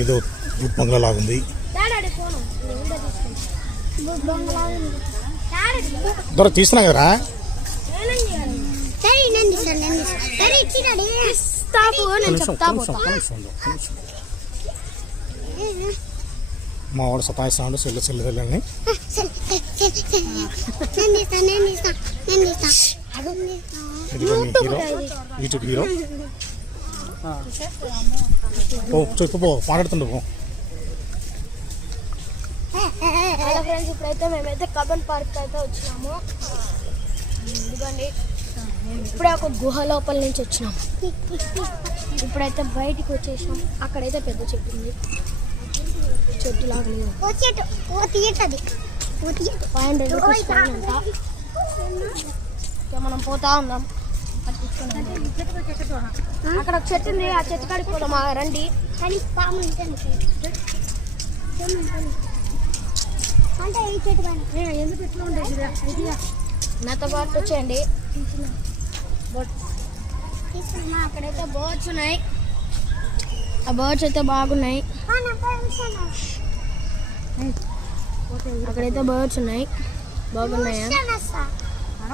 ఏదో బుట్ బంగ్లా లాగుంది. దొర తీసినా కదరా. మా వాడు సతాయిస్తాడు సెల్లని. యూట్యూబ్ హీరో చెప్పు మాట్లాడుతుండు. హలో ఫ్రెండ్స్, ఇప్పుడైతే మేమైతే కబన్ పార్క్ అయితే వచ్చినాము. ఎందుకండి ఇప్పుడే ఒక గుహ లోపల నుంచి వచ్చినాము. ఇప్పుడైతే బయటికి వచ్చేసినాం. అక్కడైతే పెద్ద చెట్టు ఉంది. చెట్టు లాగా లేదు. 500 రూపీస్ అంట. మనం పోతా ఉన్నాం. అక్కడ ఒక చెట్టు ఉంది. ఆ చెట్టు కాడికి పోదాం. రండి. నాతో పాటు వచ్చేయండి. అక్కడైతే బర్డ్స్ ఉన్నాయి. ఆ బర్డ్స్ అయితే బాగున్నాయి. అక్కడైతే బర్డ్స్ ఉన్నాయి. బాగున్నాయా?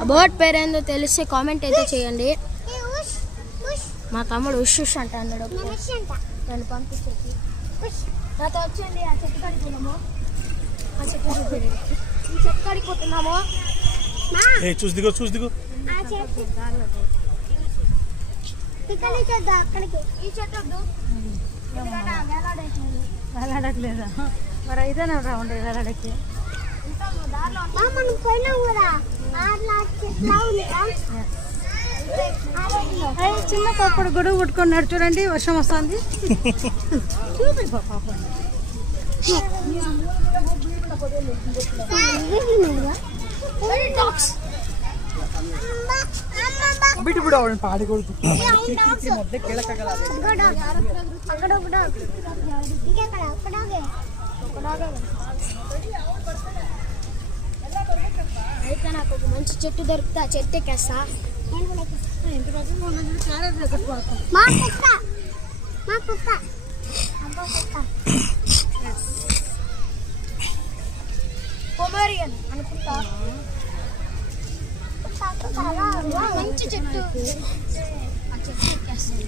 ఆ బర్డ్ పేరు ఏందో తెలిస్తే కామెంట్ అయితే చేయండి. మా తమ్ముడు ఉష్ అంట అన్నాడు. నన్ను పంపించేసి నాతో వచ్చేయండి. ఆ చెట్టు కాడికి పోదాము. ఆ చెట్టు చూడండి. ఈ చెట్టు కాడికి పోతున్నాము. చూసిదిగో ఈ చెట్టు వేలాడట్లేదా? మరి అయితేనే ఉండే వేలాడకి చిన్న పాపడు గొడుగు పుట్టుకున్నాడు చూడండి. వర్షం వస్తుంది. చూపి పాప ಬಿಟ್ಟು ಅವಳು ಪಾಡಿಕೊಳ್ತು అయితే నాకు ఒక మంచి చెట్టు దొరికితే ఆ చెట్టు ఎక్కేస్తా. పొమేరియన్ అనుకుంటా. మంచి చెట్టు. ఆ చెట్టు ఎక్కేస్తాను.